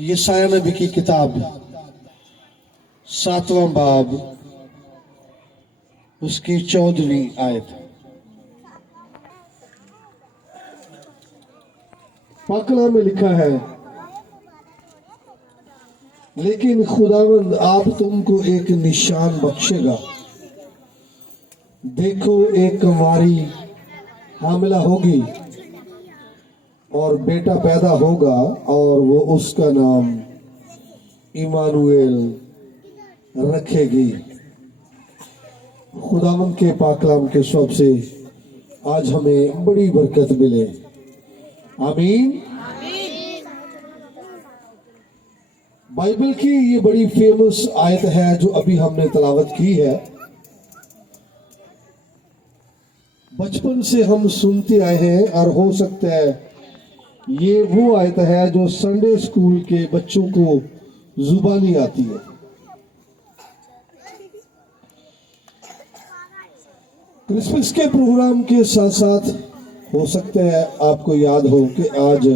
यशाया नबी की किताब 7वां बाब उसकी 14वीं आयत। पाकला में लिखा है, लेकिन खुदावंद आप तुमको एक निशान बख्शेगा। देखो, एक कुंवारी हामिला होगी और बेटा पैदा होगा और वो उसका नाम इमानुएल रखेगी। खुदावंद के पाकलाम के शब्द से आज हमें बड़ी बरकत मिले। आमीन। बाइबल की ये बड़ी फेमस आयत है जो अभी हमने तलावत की है। बचपन से हम सुनते आए हैं और हो सकता है ये वो आयत है जो संडे स्कूल के बच्चों को जुबानी आती है। क्रिसमस के प्रोग्राम के साथ साथ हो सकता है आपको याद हो कि आज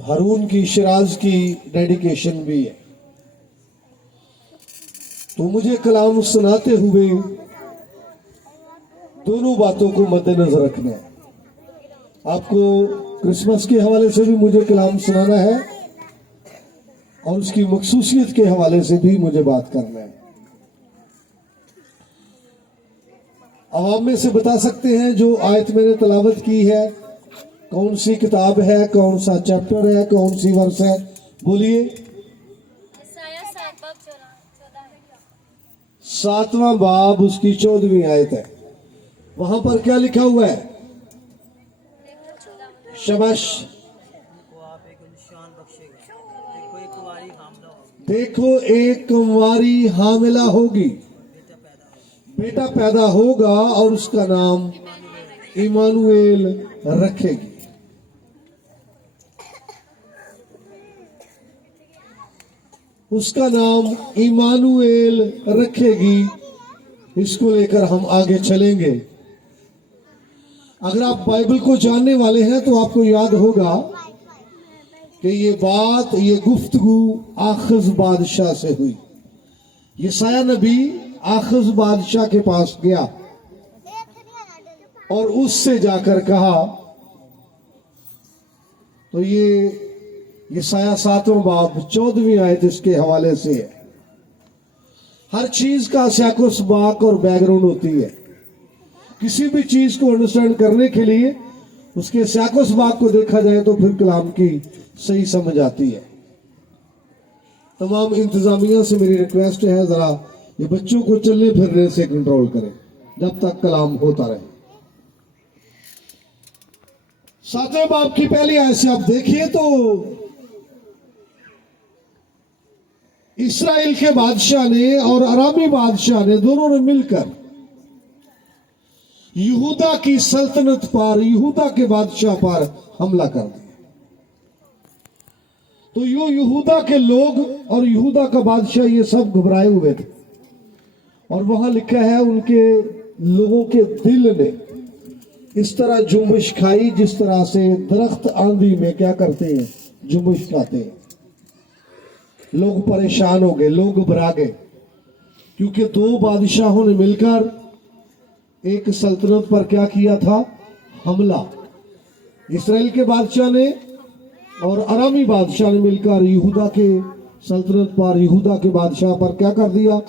हारून की शिराज की डेडिकेशन भी है। तो मुझे कलाम सुनाते हुए दोनों बातों को मद्देनजर रखना है। आपको क्रिसमस के हवाले से भी मुझे कलाम सुनाना है और उसकी मखसूसियत के हवाले से भी मुझे बात करना है। आवाम में से बता सकते हैं जो आयत मैंने तलावत की है कौन सी किताब है, कौन सा चैप्टर है, कौन सी वर्ष है? बोलिए। 7वां बाब उसकी 14वीं आयत है। वहां पर क्या लिखा हुआ है? शबाश। देखो, एक कुंवारी हामिला होगी, बेटा पैदा होगा और उसका नाम इमानुएल रखेगी। उसका नाम इमानुएल रखेगी। इसको लेकर हम आगे चलेंगे। अगर आप बाइबल को जानने वाले हैं तो आपको याद होगा कि ये गुफ्तगू आखज बादशाह से हुई। यशाया नबी आखज बादशाह के पास गया और उससे जाकर कहा, तो ये यशाया 7वां बाब 14वीं आयत इसके हवाले से है। हर चीज का स्याको सबाक और बैकग्राउंड होती है। किसी भी चीज को अंडरस्टैंड करने के लिए उसके स्याको सबाक को देखा जाए तो फिर कलाम की सही समझ आती है। तमाम इंतजामिया से मेरी रिक्वेस्ट है, जरा ये बच्चों को चलने फिरने से कंट्रोल करें जब तक कलाम होता रहे। 7वें बाब की पहली आयत से आप देखिए तो इस्राएल के बादशाह ने और अरामी बादशाह ने दोनों ने मिलकर यहूदा की सल्तनत पर, यहूदा के बादशाह पर हमला कर दिया। तो यो यहूदा के लोग और यहूदा का बादशाह ये सब घबराए हुए थे। और वहां लिखा है उनके लोगों के दिल ने इस तरह जुम्बिश खाई जिस तरह से दरख्त आंधी में क्या करते हैं, जुम्बिश खाते हैं। लोग परेशान हो गए, लोग घबरा गए, क्योंकि दो बादशाहों ने मिलकर एक सल्तनत पर क्या किया था? हमला। इस्राएल के बादशाह ने और अरामी बादशाह ने मिलकर यहूदा के सल्तनत पर, यहूदा के बादशाह पर क्या कर दिया?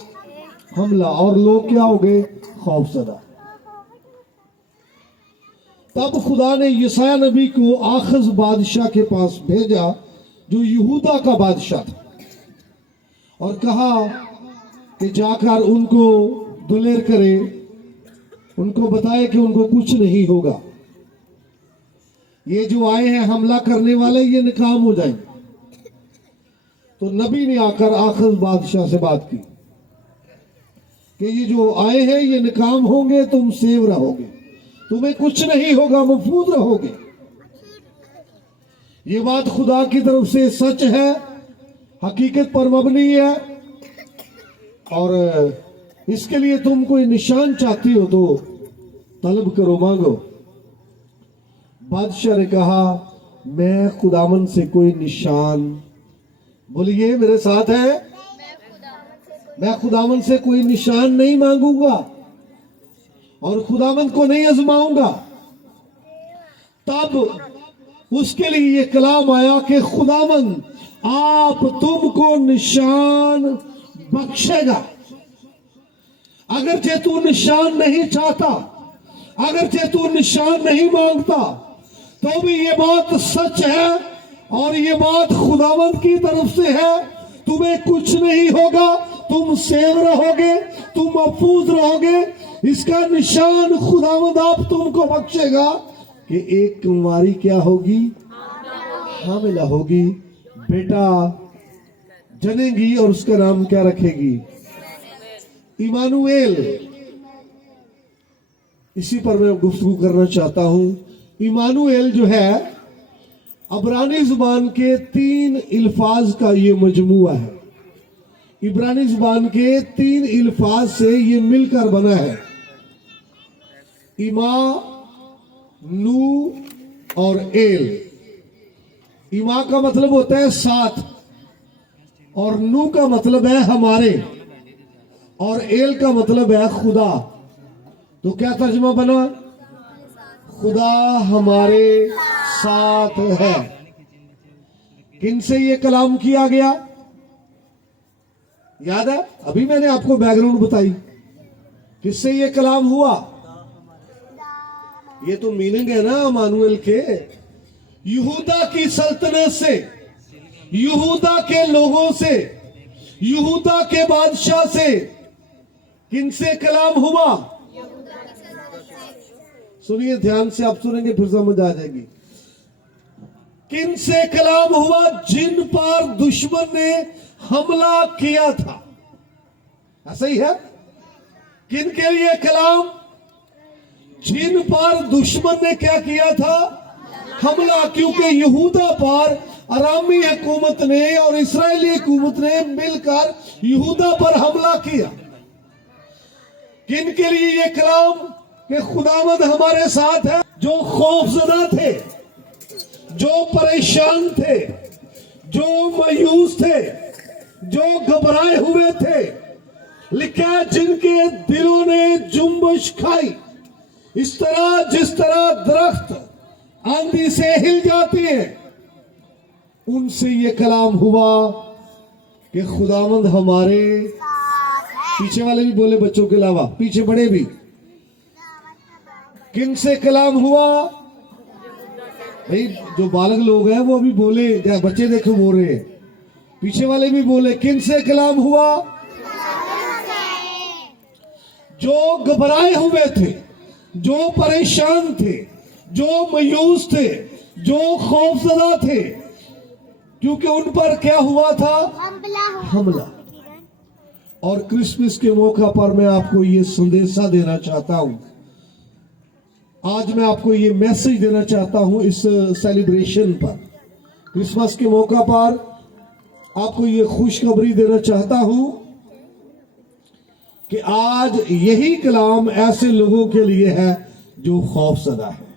हमला। और लोग क्या हो गए? खौफजदा। तब खुदा ने यशाया नबी को आखज बादशाह के पास भेजा जो यहूदा का बादशाह था और कहा कि जाकर उनको दुलेर करे, उनको बताए कि उनको कुछ नहीं होगा। ये जो आए हैं हमला करने वाले ये नाकाम हो जाएंगे। तो नबी ने आकर आखिर बादशाह से बात की कि ये जो आए हैं ये नाकाम होंगे, तुम सेव रहोगे, तुम्हें कुछ नहीं होगा, महफूज रहोगे। ये बात खुदा की तरफ से सच है, हकीकत पर मबनी है। और इसके लिए तुम कोई निशान चाहती हो तो तलब करो, मांगो। बादशाह ने कहा मैं खुदावन से कोई निशान, बोलिए मेरे साथ है, मैं खुदावन से कोई निशान नहीं मांगूंगा और खुदावन को नहीं आजमाऊंगा। तब उसके लिए ये कलाम आया कि खुदावन आप तुमको निशान बख्शेगा। अगर तू निशान नहीं चाहता, अगर तू निशान नहीं मांगता, तो भी ये बात सच है और ये बात खुदावंद की तरफ से है, तुम्हें कुछ नहीं होगा, तुम सेव रहोगे, तुम महफूज रहोगे। इसका निशान खुदावंद आप तुमको बख्शेगा कि एक कुंवारी क्या होगी, हामिला होगी, बेटा जनेगी और उसका नाम क्या रखेगी, इमानुएल। इसी पर मैं गुफ्तगू करना चाहता हूं। इमानुएल जो है अब्रानी जुबान के 3 अल्फाज का ये मजमुआ है। इब्रानी जुबान के 3 अल्फाज से ये मिलकर बना है, इमा, नू और एल। इमा का मतलब होता है साथ, और नू का मतलब है हमारे, और एल का मतलब है खुदा। तो क्या तर्जुमा बना, खुदा हमारे साथ है। किनसे ये कलाम किया गया, याद है? अभी मैंने आपको बैकग्राउंड बताई, किससे ये कलाम हुआ। ये तो मीनिंग है ना इमानुएल के, यहूदा की सल्तनत से, यहूदा के लोगों से, यहूदा के बादशाह से। किनसे कलाम हुआ, सुनिए ध्यान से, आप सुनेंगे फिर समझ आ जाएगी। किनसे कलाम हुआ, जिन पर दुश्मन ने हमला किया था। ऐसा ही है, किन के लिए कलाम, जिन पर दुश्मन ने क्या किया था, हमला। क्योंकि यहूदा पर अरामी हुकूमत ने और इस्राएली हुकूमत ने मिलकर यहूदा पर हमला किया। किन के लिए ये कलाम कि खुदावंद हमारे साथ है। जो खौफजदा थे, जो परेशान थे, जो मायूस थे, जो घबराए हुए थे, लिखा जिनके दिलों ने जुम्बश खाई। इस तरह जिस तरह दरख्त आंधी से हिल जाती है, उनसे ये कलाम हुआ कि खुदावंद हमारे, पीछे वाले भी बोले बच्चों के अलावा, पीछे बड़े भी। किन से कलाम हुआ भाई, जो बालक लोग हैं वो अभी बोले, बच्चे देखो बोल रहे हैं, पीछे वाले भी बोले। किन से कलाम हुआ, जो घबराए हुए थे, जो परेशान थे, जो मायूस थे, जो खौफजदा थे, क्योंकि उन पर क्या हुआ था, हमला। और क्रिसमस के मौका पर मैं आपको ये संदेशा देना चाहता हूं, आज मैं आपको ये मैसेज देना चाहता हूं इस सेलिब्रेशन पर, क्रिसमस के मौका पर आपको ये खुशखबरी देना चाहता हूं कि आज यही कलाम ऐसे लोगों के लिए है जो खौफजदा है,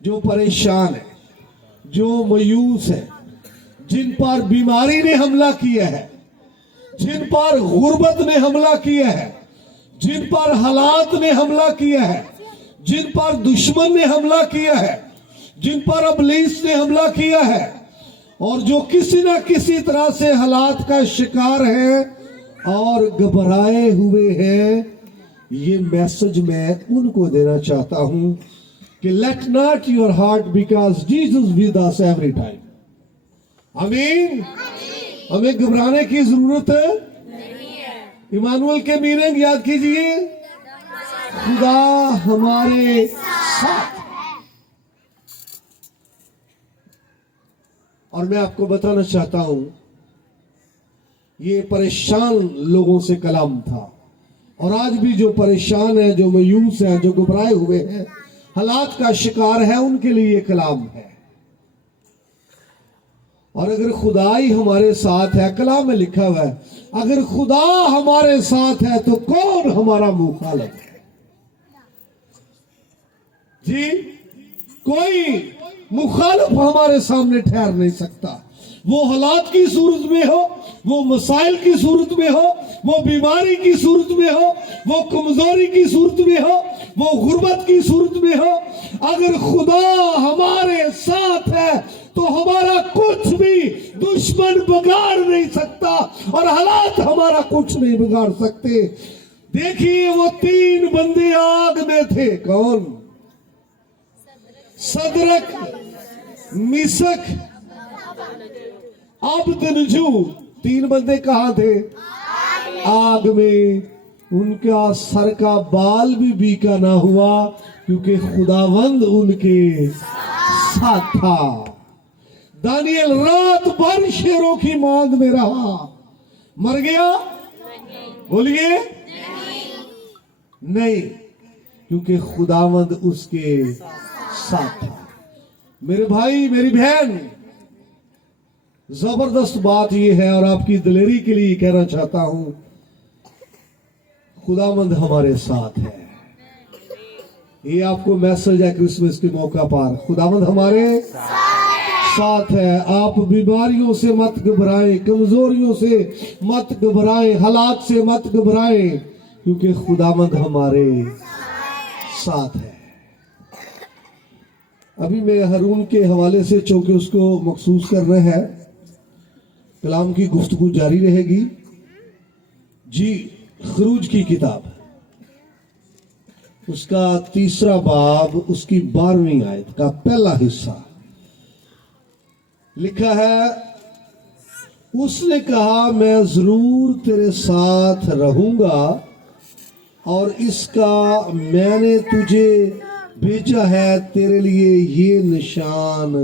जो परेशान है, जो मायूस है, जिन पर बीमारी ने हमला किया है, जिन पर गुर्बत ने हमला किया है, जिन पर हालात ने हमला किया है, जिन पर दुश्मन ने हमला किया है, जिन पर इब्लीस ने हमला किया है, और जो किसी ना किसी तरह से हालात का शिकार है और घबराए हुए हैं। ये मैसेज मैं उनको देना चाहता हूं कि let not your heart because Jesus with us every time. आमीन। हमें घबराने की जरूरत नहीं है। इमानुएल के मीनिंग याद कीजिए, खुदा हमारे साथ। और मैं आपको बताना चाहता हूं, ये परेशान लोगों से कलाम था, और आज भी जो परेशान है, जो मायूस है, जो घबराए हुए हैं, हालात का शिकार है, उनके लिए ये कलाम है। और अगर खुदा ही हमारे साथ है, कलाम में लिखा हुआ है, अगर खुदा हमारे साथ है तो कौन हमारा मुखालिफ है। जी, कोई मुखालिफ हमारे सामने ठहर नहीं सकता। वो हालात की सूरत में हो, वो मसाइल की सूरत में हो, वो बीमारी की सूरत में हो, वो कमजोरी की सूरत में हो, वो गुर्बत की सूरत में हो, अगर खुदा हमारे साथ है तो हमारा कुछ भी दुश्मन बिगाड़ नहीं सकता और हालात हमारा कुछ नहीं बिगाड़ सकते। देखिए वो 3 बंदे आग में थे, कौन? सदरक, मिसक, अबदनजू। 3 बंदे कहां थे? आग में। उनका सर का बाल भी बीका ना हुआ क्योंकि खुदावंद उनके साथ था। दानियल रात भर शेरों की मांग में रहा, मर गया? बोलिए नहीं, क्योंकि खुदावंद उसके साथ था। मेरे भाई, मेरी बहन, जबरदस्त बात यह है और आपकी दिलेरी के लिए कहना चाहता हूं, खुदावंद हमारे साथ है। ये आपको मैसेज है क्रिसमस के मौका पर, खुदावंद हमारे साथ है। आप बीमारियों से मत घबराएं, कमजोरियों से मत घबराएं, हालात से मत घबराएं, क्योंकि खुदावंद हमारे साथ है। अभी मैं हारून के हवाले से, चूंकि उसको मखसूस कर रहे हैं, कलाम की गुफ्तगू जारी रहेगी। जी, खरूज की किताब, उसका 3रा बाब, उसकी 12वीं आयत का पहला हिस्सा लिखा है, उसने कहा मैं जरूर तेरे साथ रहूंगा और इसका मैंने तुझे भेजा है तेरे लिए ये निशान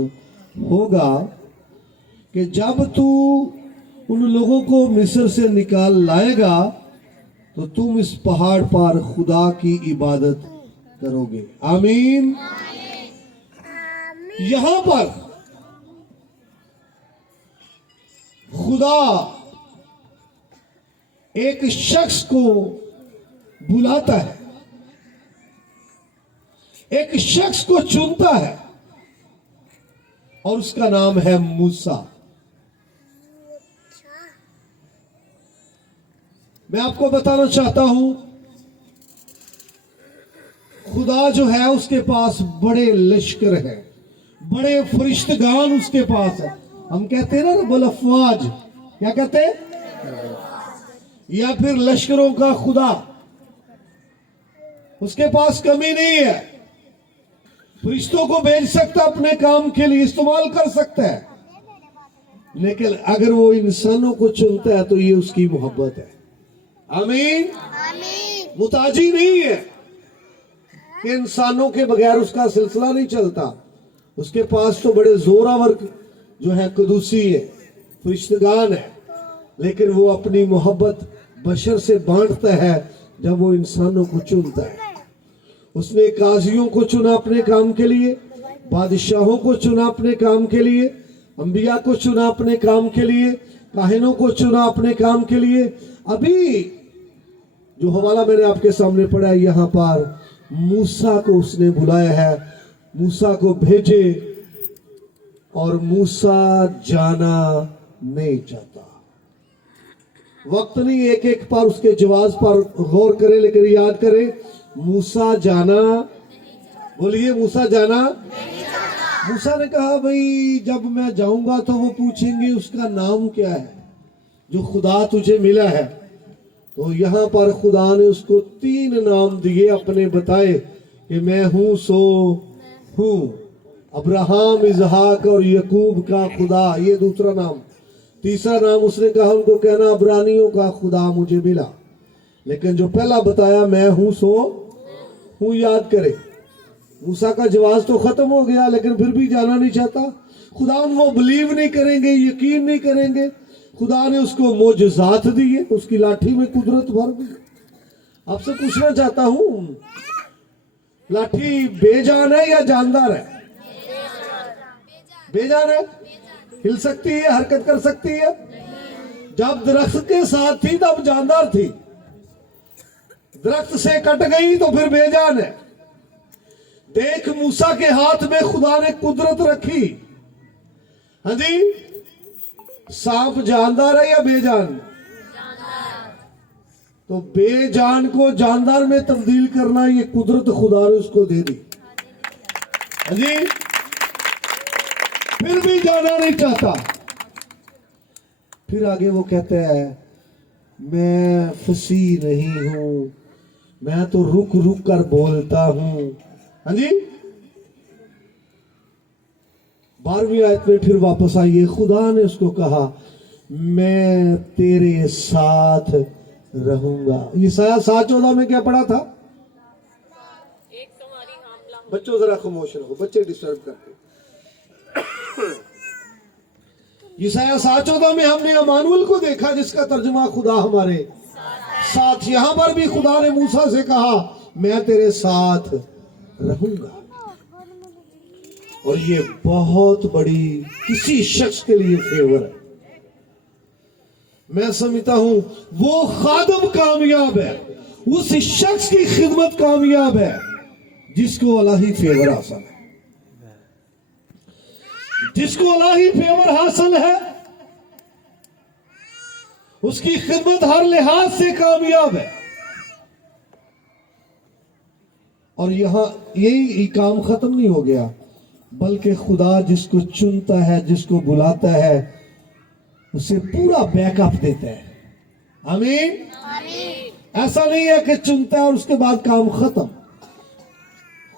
होगा कि जब तू उन लोगों को मिस्र से निकाल लाएगा तो तुम इस पहाड़ पर खुदा की इबादत करोगे। आमीन। यहां पर खुदा एक शख्स को बुलाता है, एक शख्स को चुनता है और उसका नाम है मूसा। मैं आपको बताना चाहता हूं, खुदा जो है उसके पास बड़े लश्कर हैं, बड़े फरिश्तगान उसके पास है। हम कहते हैं ना रब्बुल अफ़वाज, क्या कहते हैं? या फिर लश्करों का खुदा। उसके पास कमी नहीं है, फरिश्तों को भेज सकता, अपने काम के लिए इस्तेमाल कर सकता है, लेकिन अगर वो इंसानों को चुनता है तो ये उसकी मोहब्बत है। आमीन। मुताजी नहीं है कि इंसानों के बगैर उसका सिलसिला नहीं चलता। उसके पास तो बड़े जोरावर जो है कदूसी है, फरिश्तगान है, लेकिन वो अपनी मोहब्बत बशर से बांटता है जब वो इंसानों को चुनता है। उसने काजियों को चुना अपने काम के लिए, बादशाहों को चुना अपने काम के लिए, अंबिया को चुना अपने काम के लिए, काहिनों को चुना अपने काम के लिए। अभी जो हवाला मैंने आपके सामने पढ़ा है, यहां पर मूसा को उसने बुलाया है, मूसा को भेजे और मूसा जाना नहीं चाहता। वक्त नहीं एक एक पर उसके जवाब पर गौर करें, लेकिन याद करें, मूसा जाना, बोलिए मूसा जाना। मूसा ने कहा भाई जब मैं जाऊंगा तो वो पूछेंगे उसका नाम क्या है जो खुदा तुझे मिला है। तो यहां पर खुदा ने उसको 3 नाम दिए, अपने बताए कि मैं हूं सो हूं, अब्राहम, इजहाक और यकूब का खुदा, ये दूसरा नाम। तीसरा नाम उसने कहा उनको कहना अब्रानियों का खुदा मुझे मिला, लेकिन जो पहला बताया मैं हूं सो हूं, याद करें। मूसा का जवाब तो खत्म हो गया, लेकिन फिर भी जाना नहीं चाहता। खुदा वो बिलीव नहीं करेंगे, यकीन नहीं करेंगे। खुदा ने उसको मोजज़ात दिए, उसकी लाठी में कुदरत भर दी। आपसे पूछना चाहता हूं, लाठी बेजान है या जानदार है? बेजान है, हिल सकती है, हरकत कर सकती है। जब दरख्त के साथ थी तब जानदार थी, दरख्त से कट गई तो फिर बेजान है। देख मूसा के हाथ में खुदा ने कुदरत रखी। हाँ जी, सांप जानदार है या बेजान? तो बेजान को जानदार में तब्दील करना ये कुदरत खुदा ने उसको दे दी। हाँ जी, फिर भी जाना नहीं चाहता। फिर आगे वो कहते हैं मैं फसीह नहीं हूं, मैं तो रुक रुक कर बोलता हूं। हाँ जी, 12वीं आयत में फिर वापस आइए। खुदा ने उसको कहा मैं तेरे साथ रहूंगा। यशायाह 7:14 में क्या पढ़ा था? बच्चों जरा खामोश रहो, बच्चे डिस्टर्ब करते। यशायाह 7:14 में हमने अमानुएल को देखा, जिसका तर्जुमा खुदा हमारे साथ। यहां पर भी खुदा ने मूसा से कहा मैं तेरे साथ रहूंगा। और ये बहुत बड़ी किसी शख्स के लिए फेवर है। मैं समझता हूं वो खादम कामयाब है, उस शख्स की खिदमत कामयाब है जिसको अलाही फेवर हासिल है। जिसको अलाही फेवर हासिल है उसकी खिदमत हर लिहाज से कामयाब है। और यहां यही काम खत्म नहीं हो गया, बल्कि खुदा जिसको चुनता है, जिसको बुलाता है, उसे पूरा बैकअप देता है। आमीन। ऐसा नहीं है कि चुनता है और उसके बाद काम खत्म।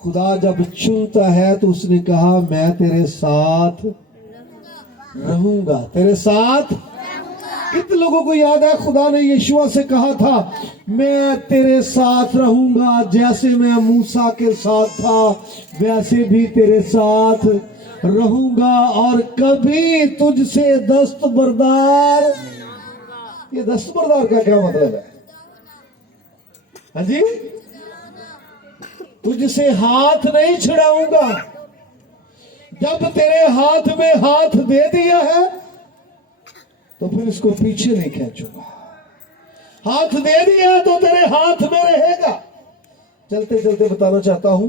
खुदा जब चुनता है तो उसने कहा मैं तेरे साथ रहूंगा, तेरे साथ। कितने लोगों को याद है खुदा ने यीशुआ से कहा था मैं तेरे साथ रहूंगा, जैसे मैं मूसा के साथ था वैसे भी तेरे साथ रहूंगा और कभी तुझसे दस्तबरदार। ये दस्तबरदार का क्या मतलब है? हाँ जी, तुझसे हाथ नहीं छुड़ाऊंगा। जब तेरे हाथ में हाथ दे दिया है तो फिर इसको पीछे नहीं खींचूंगा। हाथ दे दिया तो तेरे हाथ में रहेगा। चलते चलते बताना चाहता हूं,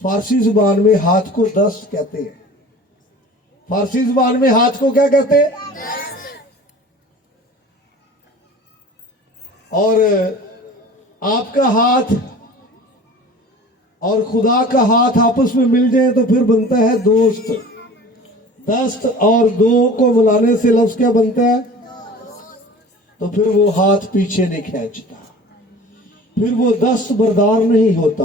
फारसी जुबान में हाथ को दस्त कहते हैं। फारसी जुबान में हाथ को क्या कहते हैं? और आपका हाथ और खुदा का हाथ आपस में मिल जाए तो फिर बनता है दोस्त। दस्त और दो को मिलाने से लफ्ज क्या बनता है? तो फिर वो हाथ पीछे नहीं खींचता, फिर वो दस्त बरदार नहीं होता।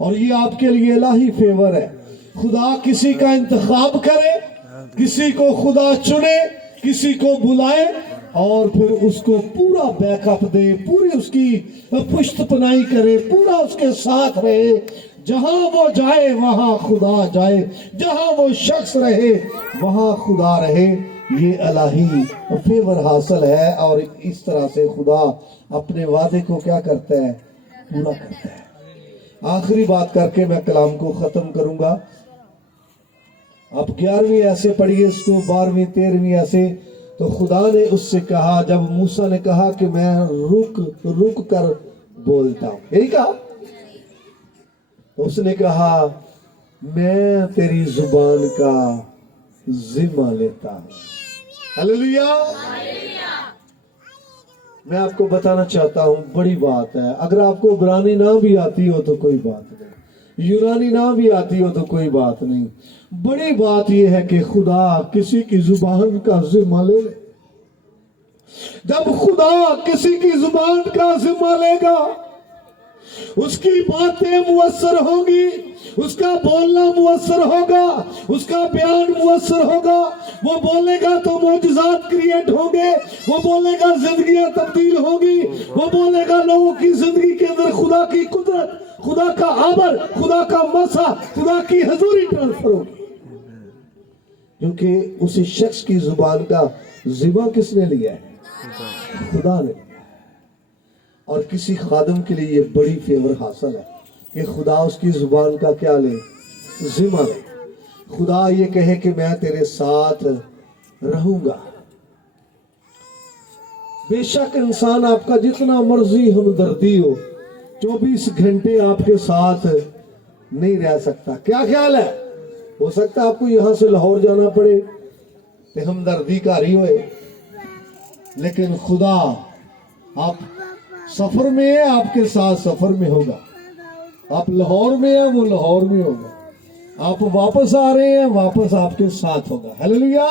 और ये आपके लिए इलाही फेवर है। खुदा किसी का इंतखाब करे, किसी को खुदा चुने, किसी को बुलाए और फिर उसको पूरा बैकअप दे, पूरी उसकी पुष्टपनाही करे, पूरा उसके साथ रहे। जहां वो जाए वहां खुदा जाए, जहां वो शख्स रहे वहां खुदा रहे। ये इलाही फेवर हासिल है। और इस तरह से खुदा अपने वादे को क्या करता है? पूरा करता है। आखिरी बात करके मैं कलाम को खत्म करूंगा। आप 11वीं ऐसे पढ़िए इसको, 12वीं 13वीं ऐसे। तो खुदा ने उससे कहा, जब मूसा ने कहा कि मैं रुक रुक कर बोलता हूं, यही कहा, तो उसने कहा मैं तेरी जुबान का जिम्मा लेता हूं। हालेलुया। मैं आपको बताना चाहता हूं, बड़ी बात है। अगर आपको इब्रानी ना भी आती हो तो कोई बात नहीं, यूनानी ना भी आती हो तो कोई बात नहीं। बड़ी बात यह है कि खुदा किसी की जुबान का जिम्मा ले ले। जब खुदा किसी की जुबान का जिम्मा लेगा उसकी बातें मुअस्सर होंगी, उसका बोलना मुअस्सर होगा, उसका बयान मुअस्सर होगा। वो बोलेगा तो मौजज़ात क्रिएट होंगे, वो बोलेगा जिंदगियां तब्दील होगी, वो बोलेगा लोगों की जिंदगी के अंदर खुदा की कुदरत, खुदा का आबर, खुदा का मसा, खुदा की हजूरी ट्रांसफर होगी। क्योंकि उसी शख्स की जुबान का जिम्मा किसने लिया है? खुदा ने। और किसी खादम के लिए ये बड़ी फेवर हासिल है कि खुदा उसकी जुबान का क्या ले? जिम्मा ले। खुदा ये कहे कि मैं तेरे साथ रहूंगा। बेशक इंसान आपका जितना मर्जी हमदर्दी हो, 24 घंटे आपके साथ नहीं रह सकता। क्या ख्याल है? हो सकता है आपको यहां से लाहौर जाना पड़े तो हमदर्दी कारी होए, लेकिन खुदा आप सफर में है, आपके साथ सफर में होगा। आप लाहौर में है, वो लाहौर में होगा। आप वापस आ रहे हैं, वापस आपके साथ होगा। हालेलुया।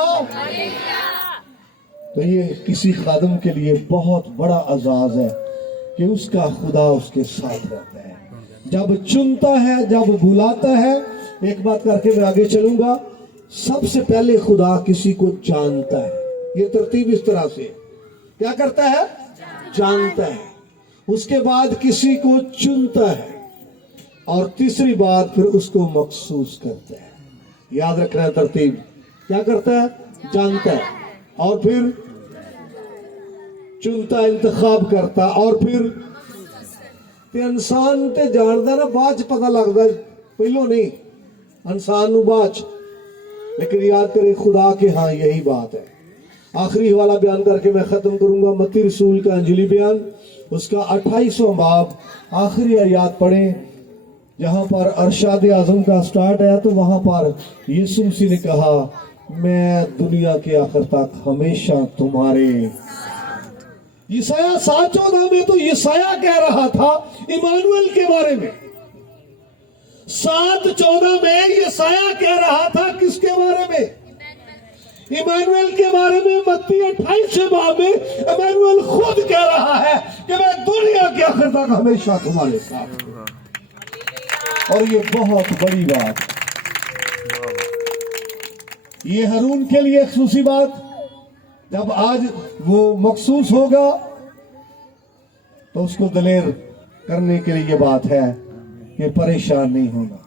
तो ये किसी खादम के लिए बहुत बड़ा अजाज है कि उसका खुदा उसके साथ रहता है, जब चुनता है, जब बुलाता है। एक बात करके मैं आगे चलूंगा। सबसे पहले खुदा किसी को जानता है। ये तरतीब इस तरह से क्या करता है? जानता है। उसके बाद किसी को चुनता है, और तीसरी बात फिर उसको मखसूस करता है। याद रखना है तरतीब। क्या करता है? जानता है, और फिर चुनता, इंतखाब करता, और फिर ते इंसान ते जानदा ना बाद च पता लगता, पहलो नहीं। इंसान नू बाद च। लेकिन याद करे खुदा के, हाँ यही बात है। आखिरी हवाला बयान करके मैं खत्म करूंगा। मत्ती रसूल का अंजलि बयान, उसका 28वां बाब, आखिरी आयत पढ़े जहां पर अरशाद आजम का स्टार्ट है। तो वहां पर यीशु मसीह ने कहा, मैं दुनिया के आखिर तक हमेशा तुम्हारे। यशायाह 7:14 में तो यशायाह कह रहा था इमानुएल के बारे में। 7:14 में यशायाह कह रहा था किसके बारे में? इमानुएल के बारे में। मत्ती 28 बाब में इमानुएल खुद कह रहा है कि मैं दुनिया के आखिर तक हमेशा तुम्हारे साथ हूं। और ये बहुत बड़ी बात, ये हारून के लिए खुशी बात। जब आज वो मखसूस होगा तो उसको दलेर करने के लिए ये बात है कि परेशान नहीं होना।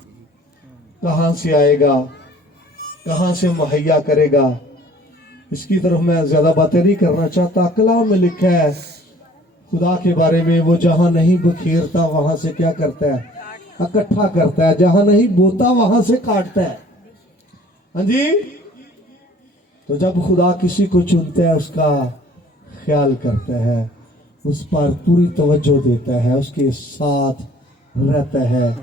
कहां से आएगा, कहां से मुहैया करेगा, इसकी तरफ मैं ज्यादा बातें नहीं करना चाहता। कलाम में लिखा है खुदा के बारे में, वो जहां नहीं बखेरता वहां से क्या करता है? इकट्ठा करता है। जहां नहीं बोता वहां से काटता है। हाँ जी। तो जब खुदा किसी को चुनता है, उसका ख्याल करता है, उस पर पूरी तवज्जो देता है, उसके साथ रहता है।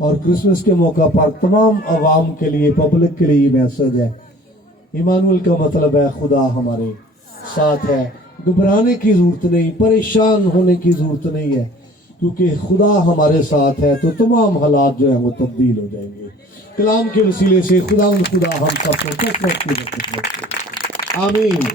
और क्रिसमस के मौका पर तमाम अवाम के लिए, पब्लिक के लिए मैसेज है, इमानुएल का मतलब है खुदा हमारे साथ है। घबराने की जरूरत नहीं, परेशान होने की जरूरत नहीं है, क्योंकि खुदा हमारे साथ है। तो तमाम हालात जो है वो तब्दील हो जाएंगे। कलाम के वसीले से खुदा हम सबको आमीन।